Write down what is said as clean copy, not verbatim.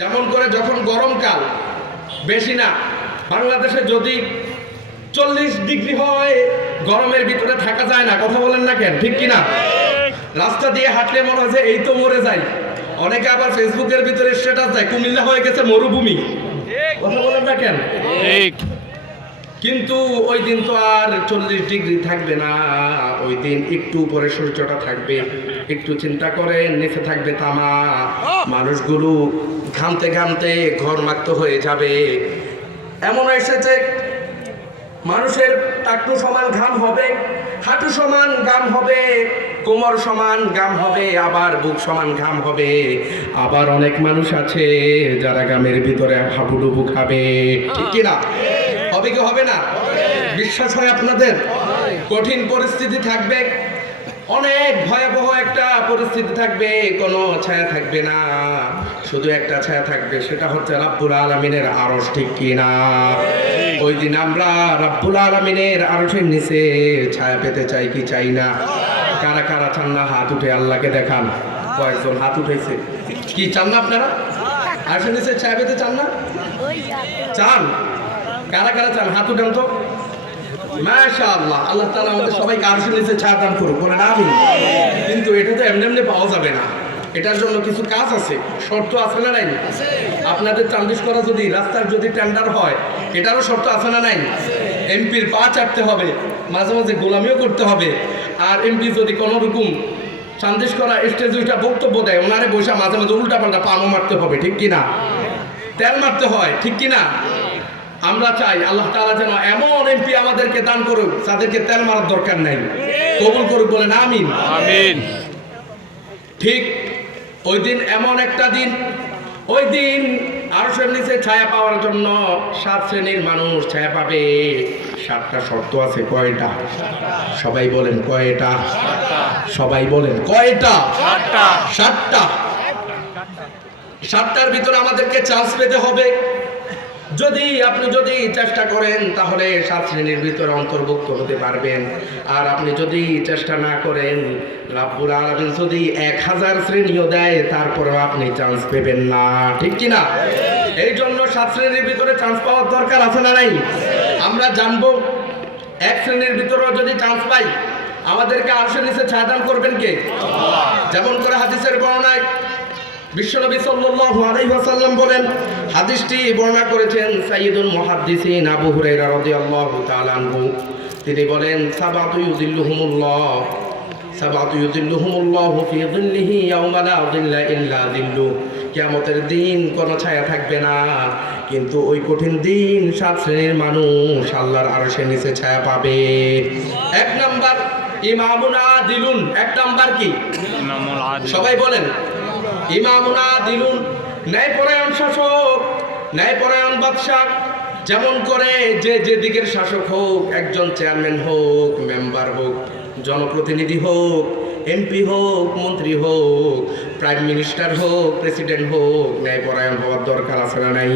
যেমন করে যখন গরমকাল বেশি না, বাংলাদেশে যদি 40 ডিগ্রি হয়, গরমের ভিতরে থাকা যায় না। কথা বলেন না কেন, ঠিক কিনা? রাস্তা দিয়ে হাঁটলে মনে হয় যে এই তো মরে যাই। অনেকে আবার ফেসবুকের ভিতরে স্ট্যাটাস দেয় কুমিল্লা হয়ে গেছে মরুভূমি। কথা বলেন না কেন? কিন্তু ওই দিন তো আর 40 ডিগ্রি থাকবে না। ওই দিন একটু উপরে সূর্যটা থাকবে, একটু চিন্তা করেন নিচে থাকবে তামা। মানুষগুলো ঘামতে ঘামতে ঘর্মাক্ত হয়ে যাবে। এমন এসেছে মানুষের টাকটু সমান ঘাম হবে, হাঁটু সমান ঘাম হবে, কোমর সমান ঘাম হবে, আবার বুক সমান ঘাম হবে। আবার অনেক মানুষ আছে যারা ঘামের ভিতরে হাবুডুবু খাবে, ঠিক কিনা? হবে কি হবে না? বিশ্বাস হয় আপনাদের? কঠিন পরিস্থিতি থাকবে, অনেক ভয়াবহ একটা পরিস্থিতি থাকবে, কোনো ছায়া থাকবে না, শুধু একটা ছায়া থাকবে, সেটা হচ্ছে রাব্বুল আলামিনের আরশ, ঠিক কিনা? ওই দিন আমরা রাব্বুল আলামিনের আরশের নিচে ছায়া পেতে চাই কি চাই না? কারা কারা চান না হাত উঠে আল্লাহকে দেখান। কয়েকজন হাত উঠেছে। কি চান না আপনারা? আরশের নিচে ছায়া পেতে চান না? চান? কারা কারা চান হাত উঠান তো। মাশাআল্লাহ, আল্লাহ তাআলা আমাদের সবাইকে আরশের নিচে ছায়া দান করুক, বলেন আমিন। কিন্তু এটা তো এমনি এমনি পাওয়া যাবে না, এটার জন্য কিছু কাজ আছে, শর্ত আছে না নাই? আপনাদের চান্দিশ করা যদি রাস্তার যদি টেন্ডার হয়, এটারও শর্ত আছে না নাই? এমপির পা চাটতে হবে, মাঝে মাঝে গোলামিও করতে হবে। আর এমপি যদি কোনো রকম চান্দিশ করা স্টেজ ওইটা বক্তব্য দেয়, ওনারে বসে মাঝে মাঝে উল্টা পাল্টা পানও মারতে হবে, ঠিক কিনা? তেল মারতে হয়, ঠিক কিনা? আমরা চাই আল্লাহ তাআলা যেন এমন এমপি আমাদেরকে দান করুক যাদেরকে তেল মারার দরকার নাই। কবুল করুক, বলেন আমিন। আমিন। ঠিক ওই দিন এমন একটা দিন, ওই দিন আরশের নিচে ছায়া পাওয়ার জন্য 7 শ্রেণীর মানুষ ছায়া পাবে। 7টা শর্ত আছে। কয়টা? সবাই বলেন কয়টা? সবাই বলেন কয়টা? 7টা। 7টার ভিতরে আমাদেরকে চান্স পেতে হবে। আপনি যদি চেষ্টা করেন তাহলে 7 শ্রেণীর ভিতরে অন্তর্ভুক্ত হতে পারবেন। আর আপনি যদি চেষ্টা না করেন, রাব্বুল আলামিন যদি 1000 শ্রেণীও দেয় তারপরেও আপনি চান্স পেবেন না, ঠিক কিনা? এই জন্য 7 শ্রেণীর ভিতরে চান্স পাওয়ার দরকার আছে না নাই? আমরা জানবো 1 শ্রেণীর ভিতরেও যদি চান্স পাই আমাদেরকে আরশের নিচে ছায়া দান করবেন কে? যেমন করে হাদিসের বর্ণনায় বিশ্বনবী সাল্লাল্লাহু আলাইহি ওয়াসাল্লাম বলেন, হাদিসটি বর্ণনা করেছেন সাইয়্যিদুল মুহাদ্দিসিন আবু হুরায়রা রাদিয়াল্লাহু তাআলা আনহু। তিনি বলেন, সাবাতু ইউযিল্লুহুমুল্লাহু ফি যিল্লিহি ইয়াওমা লা যিল্লা ইল্লা যিল্লু। কিয়ামতের দিন কোনো ছায়া থাকবে না, কিন্তু ওই কঠিন দিন 7 শ্রেণীর মানুষ আল্লাহর আরশের নিচে ছায়া পাবে। 1 নাম্বার ইমামুন আদিলুন। 1 নাম্বার কি? সবাই বলেন ইমামুন আদিলুন, ন্যায়পরায়ণ শাসক, ন্যায়পরায়ণ বাদশা। যেমন করে যে দিকের শাসক হোক, একজন চেয়ারম্যান হোক, মেম্বার হোক, জনপ্রতিনিধি হোক, এমপি হোক, মন্ত্রী হোক, প্রাইম মিনিস্টার হোক, প্রেসিডেন্ট হোক, ন্যায়পরায়ণ হওয়ার দরকার আছে না নাই?